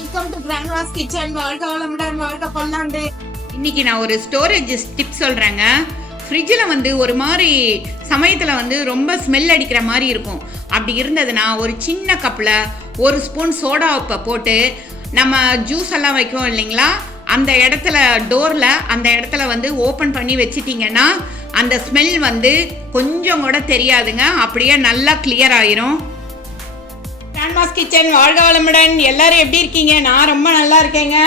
Welcome to Grandma's kitchen. வாழ்க வளமுடன், வாழ்க பல்லாண்டு. இன்னைக்கு நான் ஒரு ஸ்டோரேஜ் டிப் சொல்கிறேங்க. ஃப்ரிட்ஜில் வந்து ஒரு மாதிரி சமயத்தில் வந்து ரொம்ப ஸ்மெல் அடிக்கிற மாதிரி இருக்கும். அப்படி இருந்ததுன்னா ஒரு சின்ன கப்பில் ஒரு ஸ்பூன் சோடா உப்பை போட்டு நம்ம ஜூஸ் எல்லாம் வைக்கோம் இல்லைங்களா, அந்த இடத்துல டோரில் அந்த இடத்துல வந்து ஓப்பன் பண்ணி வச்சிட்டிங்கன்னா அந்த ஸ்மெல் வந்து கொஞ்சம் கூட தெரியாதுங்க. அப்படியே நல்லா கிளியர் ஆயிரும். கிராண்ட்மாஸ் கிச்சன், வாழ்க வளமுடன். எல்லாரும் எப்படி இருக்கீங்க? நான் ரொம்ப நல்லா இருக்கேங்க.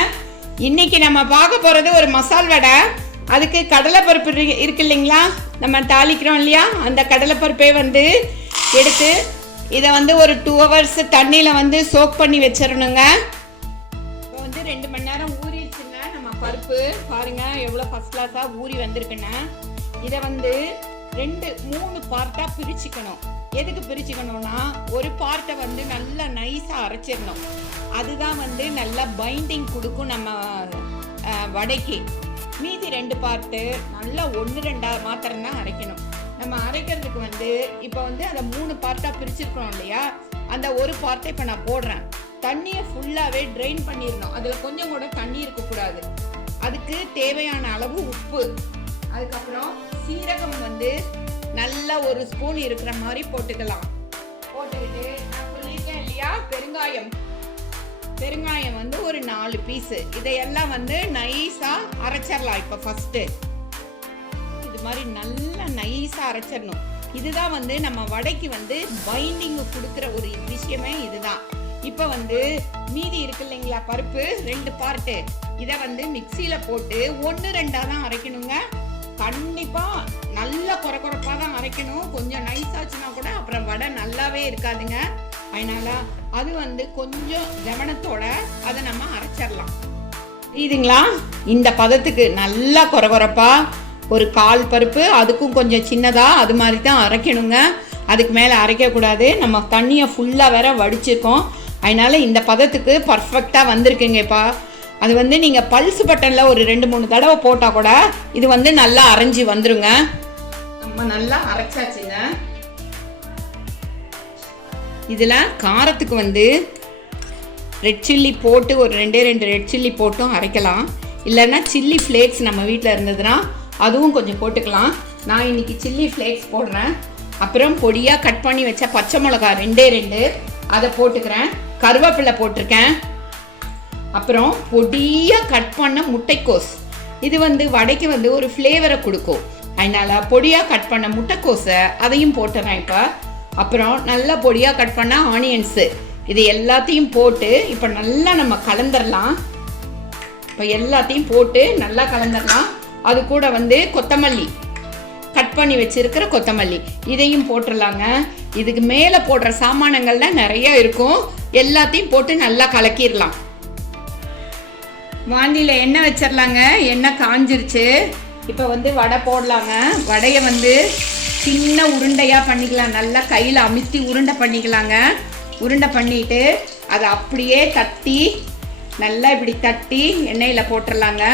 இன்னைக்கு நம்ம பார்க்க போகிறது ஒரு மசால் வடை. அதுக்கு கடலைப்பருப்பு இருக்கு இல்லைங்களா, நம்ம தாளிக்கிறோம் இல்லையா, அந்த கடலைப்பருப்பை வந்து எடுத்து இதை வந்து ஒரு 2 hours தண்ணியில் வந்து சோக் பண்ணி வச்சிடணுங்க. இப்போ வந்து 2 மணி நேரம் ஊறிடுச்சுங்க நம்ம பருப்பு. பாருங்கள் எவ்வளோ ஃபஸ்ட் கிளாஸாக ஊறி வந்திருக்குன்னு. இதை வந்து 2-3 பார்ட்டாக பிரிச்சுக்கணும். எதுக்கு பிரிச்சுக்கணும்னா, ஒரு பார்ட்டை வந்து நல்லா நைஸாக அரைச்சிடணும். அதுதான் வந்து நல்லா பைண்டிங் கொடுக்கும் நம்ம வடைக்கு. மீதி 2 பார்ட்டு நல்லா 1-2 மாத்திரம்தான் அரைக்கணும். நம்ம அரைக்கிறதுக்கு வந்து இப்போ வந்து அதை 3 பார்ட்டாக பிரிச்சிருக்கிறோம் இல்லையா, அந்த ஒரு பார்ட்டை இப்போ நான் போடுறேன். தண்ணியை ஃபுல்லாகவே ட்ரெயின் பண்ணிடணும். அதில் கொஞ்சம் கூட தண்ணி இருக்கக்கூடாது. அதுக்கு தேவையான அளவு உப்பு, அதுக்கப்புறம் சீரகம் வந்து நல்லா 1 ஸ்பூன் இருக்கிற மாதிரி போட்டுக்கலாம். போட்டுக்கிட்டு நான் சொல்லியிருக்கேன் இல்லையா, பெருங்காயம் வந்து ஒரு 4 பீஸு. இதையெல்லாம் வந்து நைஸாக அரைச்சிடலாம். இப்போ ஃபஸ்ட்டு இது மாதிரி நல்லா நைஸாக அரைச்சிடணும். இதுதான் வந்து நம்ம வடைக்கு வந்து பைண்டிங்கு கொடுக்குற ஒரு விஷயமே இதுதான். இப்போ வந்து மீதி இருக்கு இல்லைங்களா பருப்பு, 2 பார்ட்டு, இதை வந்து மிக்சியில் போட்டு 1-2 தான் அரைக்கணுங்க. கண்டிப்பாக நல்லா குறைப்பாக தான் அரைக்கணும். கொஞ்சம் நைஸ் ஆச்சுன்னா கூட அப்புறம் வடை நல்லாவே இருக்காதுங்க. அதனால அது வந்து கொஞ்சம் கவனத்தோட அதை நம்ம அரைச்சிடலாம். இதுங்களா, இந்த பதத்துக்கு நல்லா குறைப்பா ஒரு 1/4 பருப்பு, அதுக்கும் கொஞ்சம் சின்னதாக அது மாதிரி தான் அரைக்கணுங்க. அதுக்கு மேலே அரைக்கக்கூடாது. நம்ம தண்ணியை ஃபுல்லாக வேற வடிச்சிருக்கோம். அதனால இந்த பதத்துக்கு பர்ஃபெக்டாக வந்திருக்குங்கப்பா. அது வந்து நீங்கள் பல்ஸ் பட்டனில் ஒரு 2-3 தடவை போட்டால் கூட இது வந்து நல்லா அரைஞ்சி வந்துருங்க. நம்ம நல்லா அரைச்சாச்சுங்க. இதில் காரத்துக்கு வந்து ரெட் சில்லி போட்டு ஒரு 2 ரெட் சில்லி போட்டும் அரைக்கலாம். இல்லைன்னா சில்லி ஃப்ளேக்ஸ் நம்ம வீட்டில் இருந்ததுன்னா அதுவும் கொஞ்சம் போட்டுக்கலாம். நான் இன்றைக்கி சில்லி ஃப்ளேக்ஸ் போடுறேன். அப்புறம் பொடியாக கட் பண்ணி வச்ச பச்சை மிளகா 2 அதை போட்டுக்கிறேன். கருவேப்பிலை போட்டிருக்கேன். அப்புறம் பொடியாக கட் பண்ண முட்டைக்கோஸ், இது வந்து வடைக்கு வந்து ஒரு ஃப்ளேவரை கொடுக்கும். அதனால் பொடியாக கட் பண்ண முட்டைக்கோஸை அதையும் போட்டுறேன் இப்போ. அப்புறம் நல்லா பொடியாக கட் பண்ண ஆனியன்ஸு, இது எல்லாத்தையும் போட்டு இப்போ நல்லா நம்ம கலந்துடலாம். இப்போ எல்லாத்தையும் போட்டு நல்லா கலந்துடலாம். அது கூட வந்து கொத்தமல்லி, கட் பண்ணி வச்சுருக்கிற கொத்தமல்லி, இதையும் போட்டுடலாங்க. இதுக்கு மேலே போடுற சாமானங்கள்லாம் நிறைய இருக்கும். எல்லாத்தையும் போட்டு நல்லா கலக்கிடலாம். வாண்டியில் எண்ணெய் வச்சிடலாங்க. எண்ணெய் காஞ்சிருச்சு. இப்போ வந்து வடை போடலாங்க. வடையை வந்து சின்ன உருண்டையாக பண்ணிக்கலாம். நல்லா கையில் அமுத்தி உருண்டை பண்ணிக்கலாங்க. உருண்டை பண்ணிட்டு அதை அப்படியே தட்டி நல்லா இப்படி தட்டி எண்ணெயில் போட்டுடலாங்க.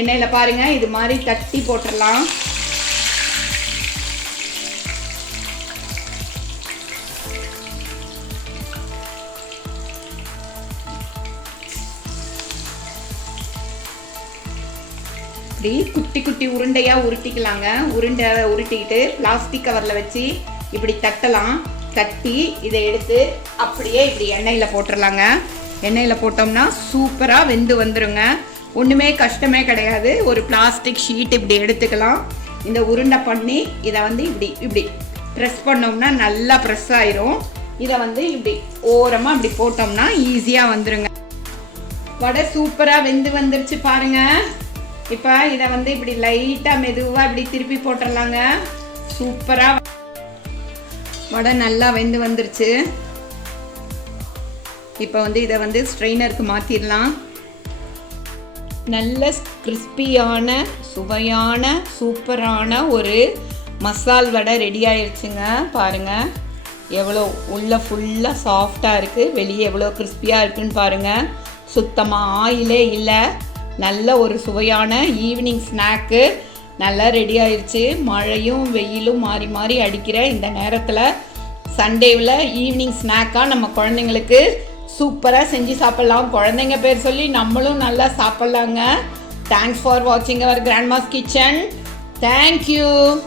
எண்ணெயில் பாருங்கள், இது மாதிரி தட்டி போட்டுடலாம். இப்படி குட்டி குட்டி உருண்டையாக உருட்டிக்கலாங்க. உருண்டை உருட்டிக்கிட்டு பிளாஸ்டிக் கவரில் வச்சு இப்படி தட்டலாம். தட்டி இதை எடுத்து அப்படியே இப்படி எண்ணெயில் போட்டுடலாங்க. எண்ணெயில் போட்டோம்னா சூப்பராக வெந்து வந்துடுங்க. ஒன்றுமே கஷ்டமே கிடையாது. ஒரு பிளாஸ்டிக் ஷீட் இப்படி எடுத்துக்கலாம். இந்த உருண்டை பண்ணி இதை வந்து இப்படி ப்ரெஸ் பண்ணோம்னா நல்லா ப்ரெஸ் ஆயிரும். இதை வந்து இப்படி ஓரமாக இப்படி போட்டோம்னா ஈஸியாக வந்துடுங்க. வடை சூப்பராக வெந்து வந்துருச்சு பாருங்கள். இப்போ இதை வந்து இப்படி லைட்டாக மெதுவாக இப்படி திருப்பி போட்டுடலாங்க. சூப்பராக வடை நல்லா வெந்து வந்துருச்சு. இப்போ வந்து இதை வந்து ஸ்ட்ரெயினருக்கு மாற்றிடலாம். நல்ல கிறிஸ்பியான சுவையான சூப்பரான ஒரு மசால் வடை ரெடி ஆயிடுச்சுங்க. பாருங்கள் எவ்வளோ உள்ள ஃபுல்லாக சாஃப்டாக இருக்குது, வெளியே எவ்வளோ கிறிஸ்பியாக இருக்குதுன்னு பாருங்கள். சுத்தமாக ஆயிலே இல்லை. நல்ல ஒரு சுவையான ஈவினிங் ஸ்நாக்கு நல்லா ரெடி ஆயிடுச்சு. மழையும் வெயிலும் மாறி மாறி அடிக்கிற இந்த நேரத்தில் சண்டேவில் ஈவினிங் ஸ்நாக்காக நம்ம குழந்தைங்களுக்கு சூப்பராக செஞ்சு சாப்பிட்லாம். குழந்தைங்க பேர் சொல்லி நம்மளும் நல்லா சாப்பிட்லாங்க. தேங்க்ஸ் ஃபார் வாட்சிங் அவர் கிராண்ட்மாஸ் கிச்சன். தேங்க்யூ.